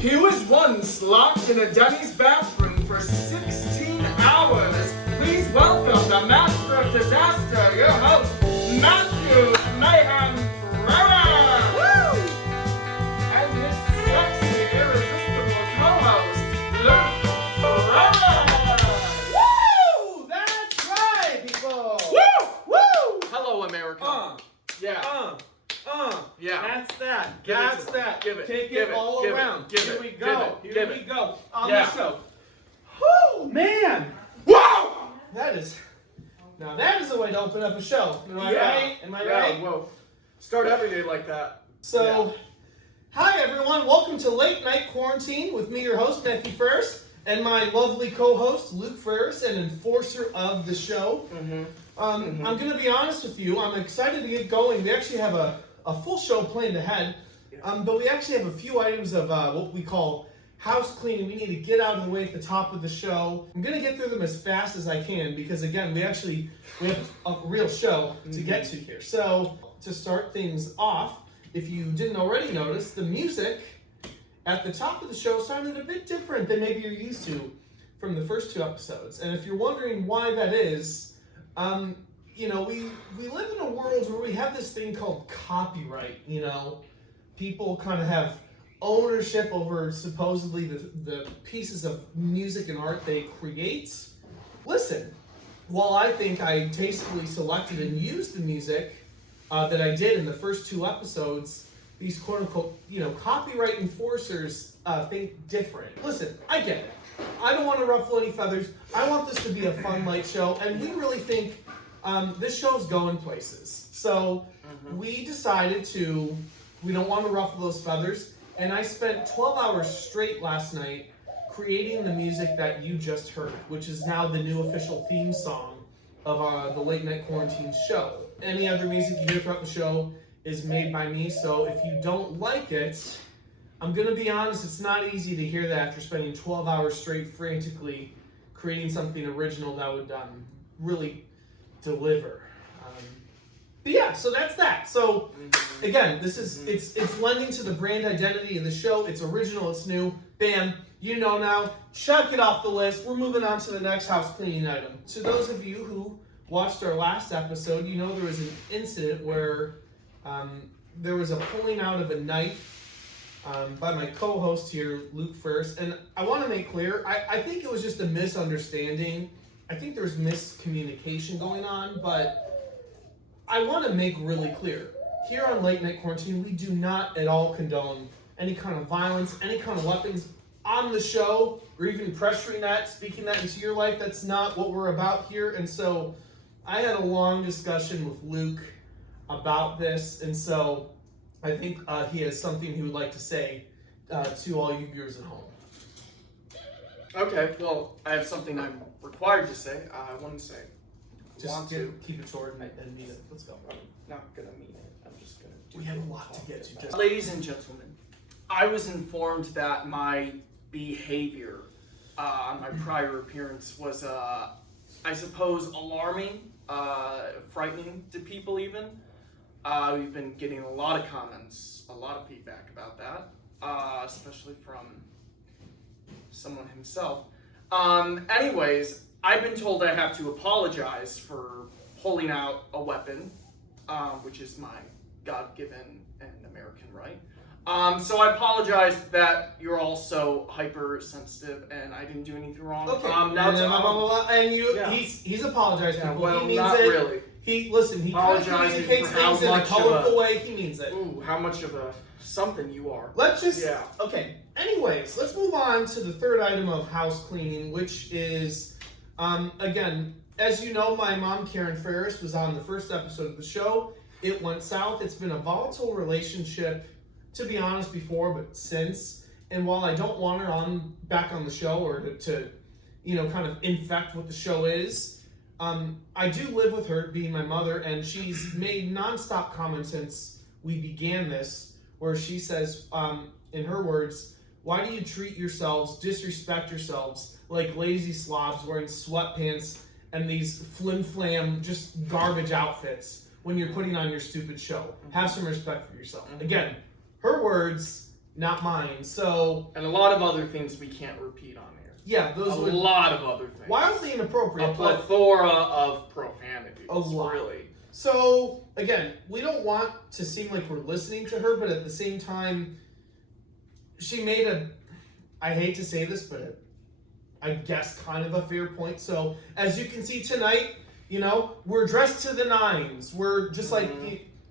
He was once locked in a Denny's bathroom for 16 hours. Please welcome the master of disaster, your host, Matthew Mayhem Freres! Woo! And his sexy, irresistible co-host, Luke Freres! Woo! That's right, people! Woo! Woo! Hello, America. Yeah. That's that. Give That's it. that. Give it. Take Give it it. all Give it. around. Give Here it. we Give go. it. Here Give we it. go. On Yeah. the show. Whoo, man! Whoa! That is the way to open up a show. Am I right? Am I Yeah, right? Whoa. Start every day like that. So, hi everyone. Welcome to Late Night Quarantine with me, your host, Matthew Freres, and my lovely co-host, Luke Freres, and enforcer of the show. I'm going to be honest with you. I'm excited to get going. We actually have a full show planned ahead, but we actually have a few items of what we call house cleaning we need to get out of the way at the top of the show. I'm going to get through them as fast as I can because, again, we have a real show to get to here. So, to start things off, if you didn't already notice, the music at the top of the show sounded a bit different than maybe you're used to from the first two episodes. And if you're wondering why that is, we live in a world where we have this thing called copyright, People kind of have ownership over supposedly the pieces of music and art they create. Listen, while I think I tastefully selected and used the music that I did in the first two episodes, these quote-unquote, copyright enforcers think different. Listen, I get it. I don't want to ruffle any feathers. I want this to be a fun, light show, and we really think this show's going places. So we decided we don't want to ruffle those feathers, and I spent 12 hours straight last night creating the music that you just heard, which is now the new official theme song of the Late Night Quarantine show. Any other music you hear throughout the show is made by me, so if you don't like it, I'm going to be honest, it's not easy to hear that after spending 12 hours straight frantically creating something original that would really deliver. But yeah, so that's that. So again, it's lending to the brand identity of the show. It's original, it's new. Bam, now. Check it off the list. We're moving on to the next house cleaning item. To those of you who watched our last episode, there was an incident where there was a pulling out of a knife by my co-host here, Luke Freres. And I want to make clear, I think it was just a misunderstanding. I think there's miscommunication going on, but I want to make really clear. Here on Late Night Quarantine, we do not at all condone any kind of violence, any kind of weapons on the show, or even pressuring that, speaking that into your life. That's not what we're about here. And so I had a long discussion with Luke about this, and so I think he has something he would like to say to all you viewers at home. Okay, well, I have something I'm required to say. I want to say. Keep it short and mean it. Let's go. I'm not going to mean it. I'm just going to do We have a lot to get to. Ladies and gentlemen, I was informed that my behavior on my prior appearance was, I suppose, alarming, frightening to people even. We've been getting a lot of comments, a lot of feedback about that, especially from someone himself. Anyways, I've been told I have to apologize for pulling out a weapon, which is my God-given and American right. So I apologize that you're all so hypersensitive and I didn't do anything wrong. Okay. He's apologized. Yeah, people. well, He means not it. Really. He communicates things in a colorful way. He means it. Ooh, how much of a something you are. Okay. Anyways, let's move on to the third item of house cleaning, which is, again, as you know, my mom, Karen Freres, was on the first episode of the show. It went south. It's been a volatile relationship, to be honest, before, but since. And while I don't want her back on the show or to kind of infect what the show is, I do live with her, being my mother, and she's made nonstop comments since we began this, where she says, in her words, "Why do you treat yourselves, disrespect yourselves like lazy slobs wearing sweatpants and these flim-flam, just garbage outfits when you're putting on your stupid show? Have some respect for yourself." Again, her words, not mine. So, and a lot of other things we can't repeat on here. yeah, those A would lot of other things. wildly inappropriate. A plethora of profanity. A lot. Really. So, again, we don't want to seem like we're listening to her, but at the same time, she made I hate to say this, but I guess kind of a fair point. So, as you can see tonight, we're dressed to the nines. We're just like,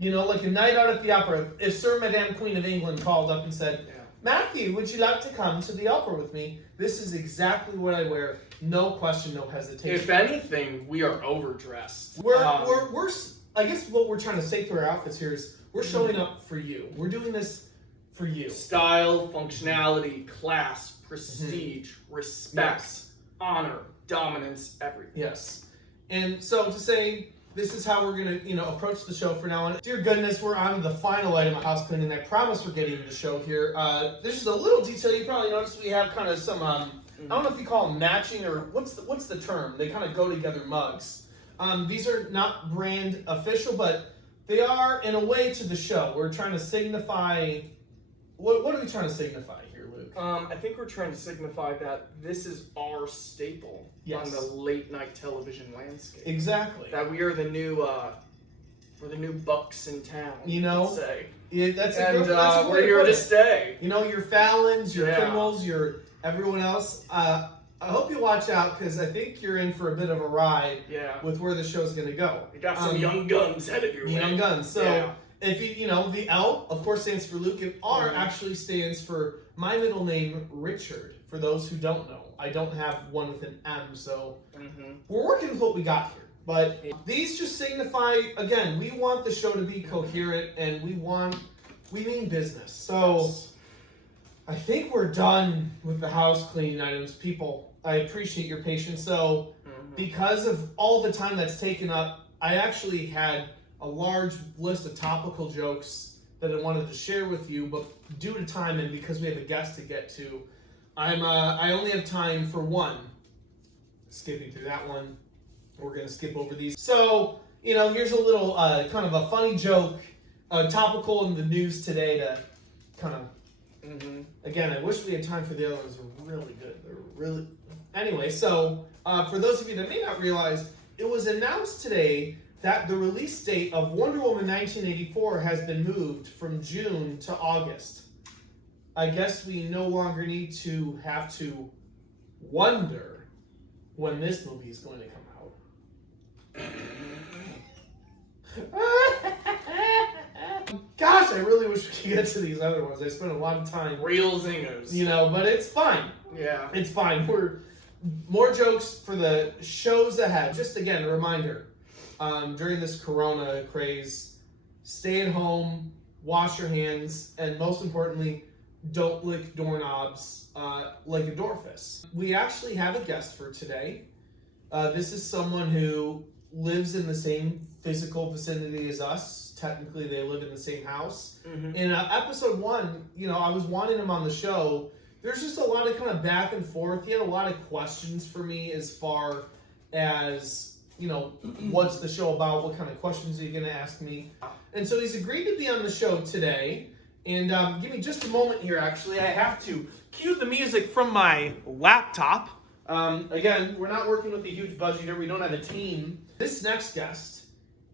like a night out at the opera. If Sir Madame Queen of England called up and said, Matthew, would you like to come to the opera with me? This is exactly what I wear. No question, no hesitation. If anything, we are overdressed. We're I guess what we're trying to say through our outfits here is we're showing up for you. We're doing this for you. Style, functionality, class, prestige, respect, honor, dominance, everything. Yes. And so to say, this is how we're going to, approach the show from now on. Dear goodness, we're on to the final item of house cleaning. I promise we're getting to the show here. There's just a little detail. You probably noticed we have kind of some, I don't know if you call them matching or what's the term? They kind of go together mugs. These are not brand official, but they are in a way to the show. We're trying to signify, what are we trying to signify here, Luke? I think we're trying to signify that this is our staple on the late night television landscape. Exactly. That we are the new, we're the new bucks in town. Let's say. Yeah, we're here to stay. Your Fallons, your Kimmels, your everyone else. I hope you watch out because I think you're in for a bit of a ride with where the show's going to go. You got some young guns headed your way. Young guns. So if the L, of course, stands for Luke, and R actually stands for my middle name, Richard. For those who don't know, I don't have one with an M, so we're working with what we got here. But these just signify, again, we want the show to be coherent, and we mean business. So I think we're done with the house cleaning items. People, I appreciate your patience. So because of all the time that's taken up, I actually had a large list of topical jokes that I wanted to share with you, but due to time and because we have a guest to get to, I only have time for one. Skipping through that one. We're going to skip over these. So, here's a little kind of a funny joke, topical in the news today to kind of, again, I wish we had time for the other ones. They're really good. Anyway, so for those of you that may not realize, it was announced today that the release date of Wonder Woman 1984 has been moved from June to August. I guess we no longer need to have to wonder when this movie is going to come out. Gosh, I really wish we could get to these other ones. I spent a lot of time. Real zingers. But it's fine. Yeah. It's fine. We're more jokes for the shows ahead. Just again, a reminder, during this Corona craze, stay at home, wash your hands, and most importantly, don't lick doorknobs like a doorfist. We actually have a guest for today. This is someone who lives in the same physical vicinity as us. Technically, they live in the same house. In episode 1, I was wanting him on the show. There's just a lot of kind of back and forth. He had a lot of questions for me as far as, what's the show about? What kind of questions are you going to ask me? And so he's agreed to be on the show today. And give me just a moment here, actually. I have to cue the music from my laptop. Again, we're not working with a huge budget here. We don't have a team. This next guest,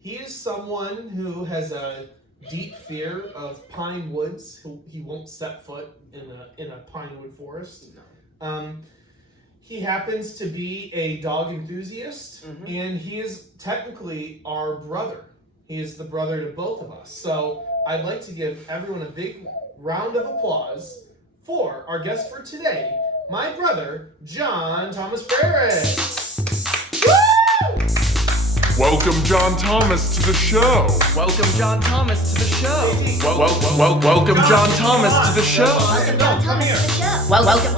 he is someone who has a deep fear of pine woods. He won't step foot in a pine wood forest. No. He happens to be a dog enthusiast, and he is technically our brother. He is the brother to both of us. So I'd like to give everyone a big round of applause for our guest for today, my brother, John Thomas Freres. Welcome, John Thomas, to the show. Welcome, John Thomas, to the show. Welcome, John Thomas, to the show. Come here. Welcome,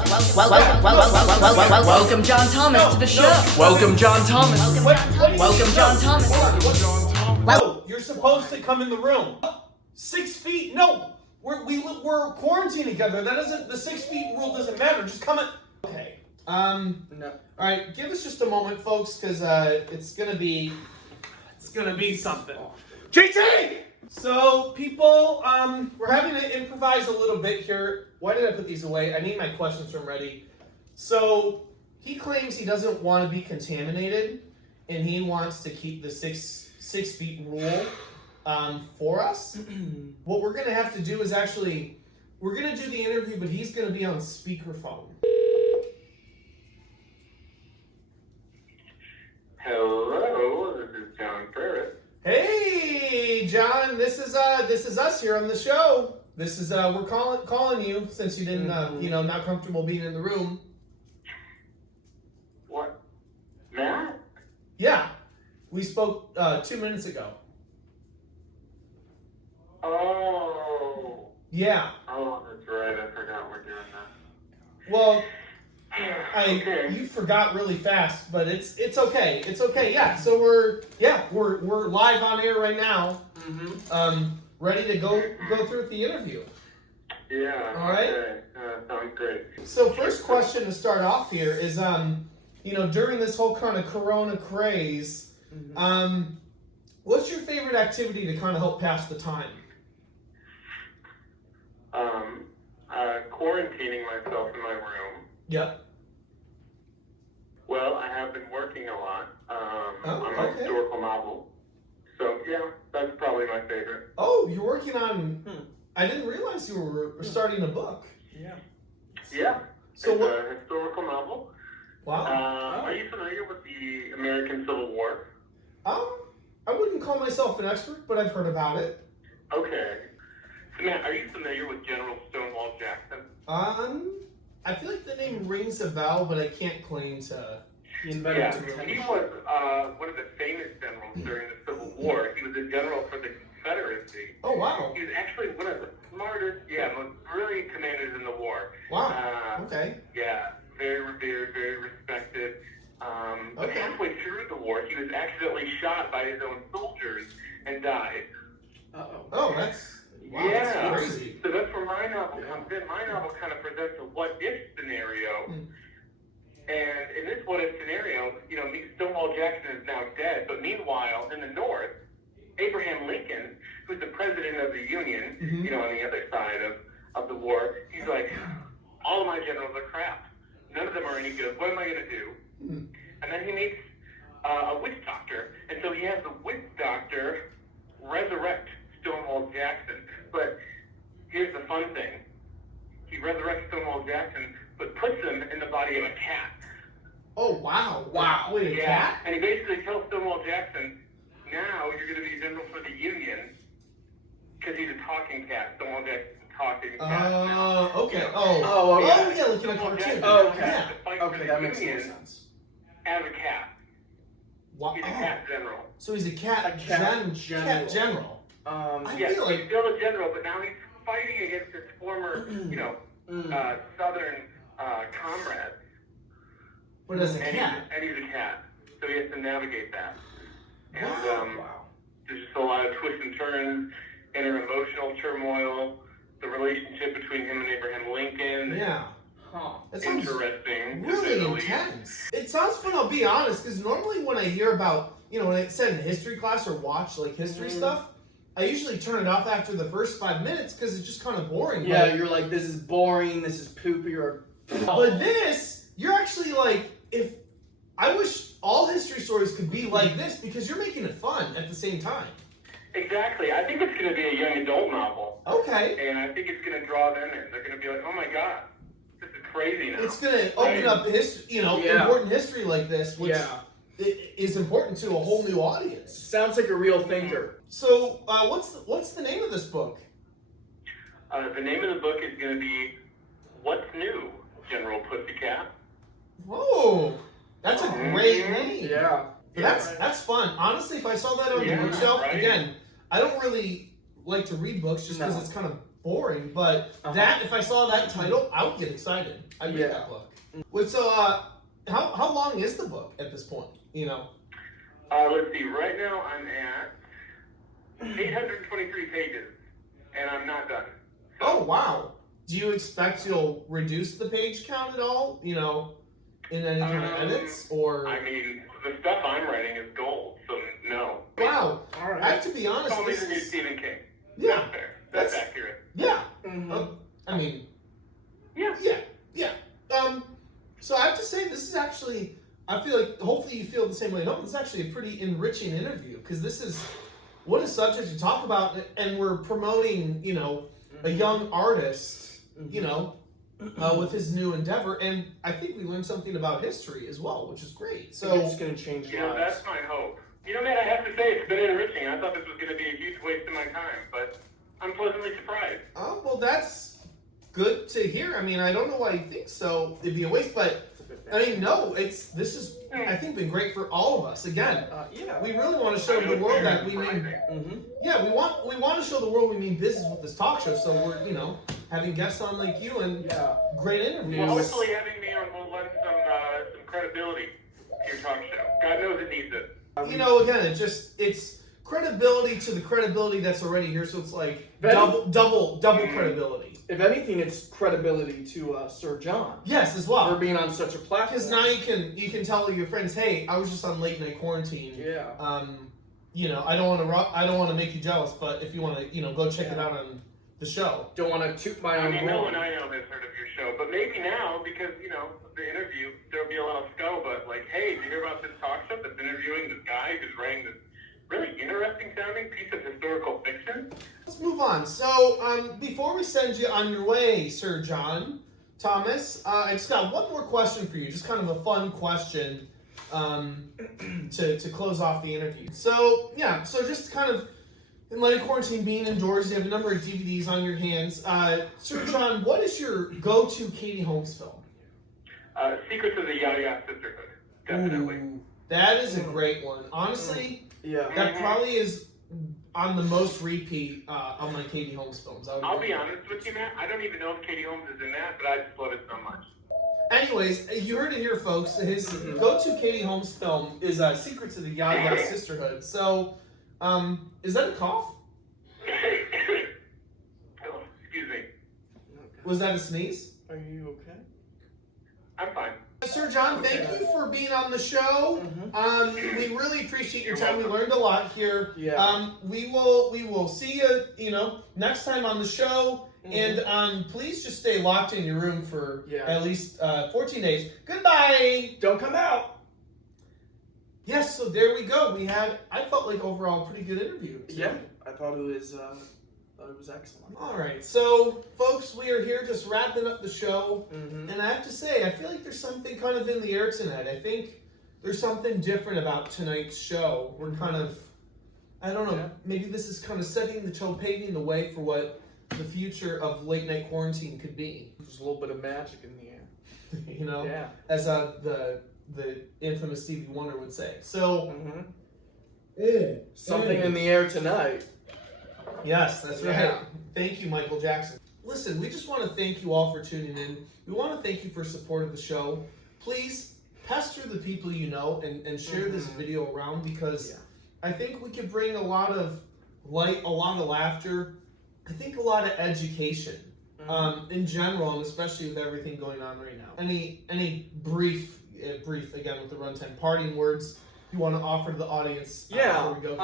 John Thomas, to the show. Welcome, John Thomas. Welcome, John Thomas. No, you're supposed to come in the room. 6 feet? No, we're quarantined together. The 6 feet rule doesn't matter. Just come in. Okay. No. All right, give us just a moment, folks, because it's gonna be something. JT! So, people, we're having to improvise a little bit here. Why did I put these away? I need my questions from ready. So, he claims he doesn't want to be contaminated, and he wants to keep the six feet rule for us. What we're going to have to do is actually, we're going to do the interview, but he's going to be on speakerphone. Hello, this is John Freres. Hey, John, this is us here on the show. This is we're calling you since you didn't not comfortable being in the room. What? Matt? Yeah, we spoke 2 minutes ago. Oh. Yeah. Oh, that's right. I forgot we're doing that. Well, Okay. you forgot really fast, but it's okay. It's okay. Yeah. So we're live on air right now. Ready to go through with the interview. Yeah. All right. Okay. Sounds great. So first question to start off here is during this whole kind of Corona craze, what's your favorite activity to kind of help pass the time? Quarantining myself in my room. Yep. Well, I have been working a lot on my okay. historical novel. So, yeah, that's probably my favorite. Oh, you're working on. I didn't realize you were starting a book. Yeah. Yeah. So it's what? a historical novel. Wow. Are you familiar with the American Civil War? I wouldn't call myself an expert, but I've heard about it. Okay. So, Matt, are you familiar with General Stonewall Jackson? I feel like the name rings a bell, but I can't claim to. He invented Yeah, some he kind was one of the famous generals during the Civil War. He was a general for the Confederacy. Oh wow. He was actually one of the smartest, most brilliant commanders in the war. Wow. Okay. Yeah, very revered, very respected. But Okay. halfway through the war, he was accidentally shot by his own soldiers and died. Oh, that's. Wow, Yeah, that's crazy. so that's where my novel comes in. My novel kind of presents a what-if scenario. And in this what-if scenario, Stonewall Jackson is now dead, but meanwhile, in the North, Abraham Lincoln, who's the president of the Union, on the other side of the war, he's like, all of my generals are crap. None of them are any good. What am I going to do? And then he meets a witch doctor, and so he has the witch doctor resurrect Stonewall Jackson. But here's the fun thing. He resurrects Stonewall Jackson, but puts him in the body of a cat. Oh wow. Wow. Wait, a cat? And he basically tells Stonewall Jackson, now you're going to be a general for the Union, because he's a talking cat. Stonewall Jackson's a talking cat. Okay. Oh, okay. Yeah, like in a Stonewall cartoon. Jackson Oh, has okay. to fight for Okay, the that makes more Union sense. as a cat. Wow. He's a cat general. So he's a cat general. Cat general. I Yeah, feel like he's still a general, but now he's fighting against his former, Southern comrades. but as a And cat. he's a cat, so he has to navigate that. And Wow. there's just a lot of twists and turns, inner emotional turmoil, the relationship between him and Abraham Lincoln. Yeah. Huh. That sounds Interesting. to say really the least. intense. It sounds fun, I'll be honest, because normally when I hear about, when I said in history class or watch like history stuff, I usually turn it off after the first 5 minutes because it's just kind of boring. Yeah, you're like, this is boring, this is poopy, or... But this, you're actually like, if I wish all history stories could be like this because you're making it fun at the same time. Exactly. I think it's going to be a young adult novel, Okay. and I think it's going to draw them in. They're going to be like, oh my god, this is crazy now. It's going to open up history, Yeah. important history like this, which Yeah. is important to a whole new audience. Sounds like a real thinker. So, what's the name of this book? The name of the book is going to be What's New, General Pussycat. Whoa, that's a great name. Yeah. But that's fun. Honestly, if I saw that on the bookshelf, right? again, I don't really like to read books just because No. it's kind of boring. But that, if I saw that title, I would get excited. I'd read that book. Wait, so how long is the book at this point? Let's see. Right now, I'm at 823 pages, and I'm not done. Oh wow. Do you expect you'll reduce the page count at all? in any kind of edits, or? I mean, the stuff I'm writing is gold, so no. Wow. All right. I have to be honest. Call me This the new is, Stephen King. yeah. That's fair. That's That's- accurate. Yeah. Mhm. I mean, Yeah. yeah. So I have to say, this is actually, I feel like, hopefully you feel the same way. No, this is actually a pretty enriching interview, because this is, what a subject to talk about, and we're promoting, you know, a young artist, you know, with his new endeavor, and I think we learned something about history as well, which is great. So So, it's going to change You know, lives. that's my hope. You know, man, I have to say, it's been enriching. I thought this was going to be a huge waste of my time, but I'm pleasantly surprised. oh, well, that's good to hear. I mean, I don't know why you think so. It'd be a waste, but I mean, no, this is, I think, been great for all of us. Again, Yeah. we really want to show the world that we mean, Mm-hmm. yeah, we want to show the world we mean business with this talk show. So we're, you know, having guests on like you and Yeah. great interviews. Well, hopefully having me on will lend some credibility to your talk show. God knows it needs it. You know, again, it's credibility to the credibility that's already here. So it's like Very- double credibility. If anything, it's credibility to Sir John Yes, as for well. being on such a platform. Because now you can tell your friends, hey, I was just on late night quarantine. Yeah. You know, I don't want to make you jealous, but if you want to, you know, go check it out on the show. Don't want to toot my I own mean, no horn. one I know has heard of your show, but maybe now, because, you know, the interview, there'll be a lot of scull, but like, hey, did you hear about this talk show that's interviewing this guy who's writing this really interesting sounding piece of historical fiction? Let's move on. So, before we send you on your way, Sir John Thomas, I just got one more question for you. Just kind of a fun question to close off the interview. So, yeah, so just kind of in light of quarantine, being indoors, you have a number of DVDs on your hands. Sir John, what is your go-to Katie Holmes film? Secrets of the Yaya Sisterhood, definitely. Ooh. That is a great one. Honestly, Yeah. that probably is on the most repeat of my Katie Holmes films. I'll be honest with you, Matt. I don't even know if Katie Holmes is in that, but I just love it so much. Anyways, you heard it here, folks. His go-to Katie Holmes film is Secrets of the Yaya Sisterhood. So, is that a cough? Oh, excuse me. Was that a sneeze? Are you okay? I'm fine. Sir John, thank you for being on the show. We really appreciate your time. We learned a lot here. Yeah. We will see you, you know, next time on the show. And please just stay locked in your room for at least 14 days. Goodbye. Don't come out. Yes, so there we go. We had, I felt like overall a pretty good interview. Yeah. I thought it was excellent. All right, so folks, we are here just wrapping up the show. Mm-hmm. And I have to say, I feel like there's something kind of in the air tonight. I think there's something different about tonight's show. We're kind of, I don't know, maybe this is kind of setting the tone, paving the way for what the future of late night quarantine could be. There's a little bit of magic in the air. You know, Yeah. as the infamous Stevie Wonder would say. So, Something in the air tonight. yes, that's right. Yeah. Thank you, Michael Jackson. Listen, we just want to thank you all for tuning in. We want to thank you for support of the show. Please pester the people you know and share this video around, because I think we could bring a lot of light, a lot of laughter, I think a lot of education in general, and especially with everything going on right now. Any brief again with the runtime parting words you want to offer to the audience before we go?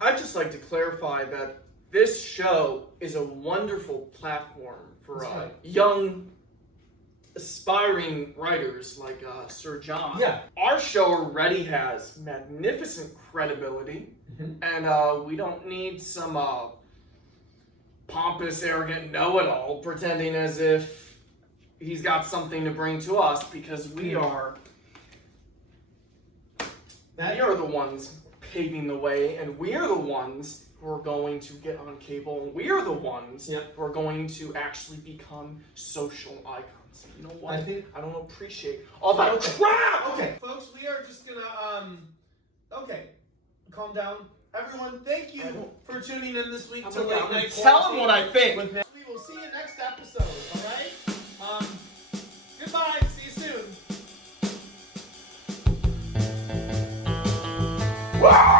I'd just like to clarify that this show is a wonderful platform for That's right. young, aspiring writers like Sir John. Yeah. Our show already has magnificent credibility, and we don't need some pompous, arrogant know-it-all pretending as if he's got something to bring to us, because we are the ones paving the way, and we are the ones who are going to get on cable, and we are the ones who are going to actually become social icons. You know what? I don't appreciate all that crap! Okay, folks, we are just gonna, calm down. Everyone, thank you for tuning in this week to Late Night Tell him what I think. with me. We will see you next episode, alright? Goodbye, see you soon. Wow!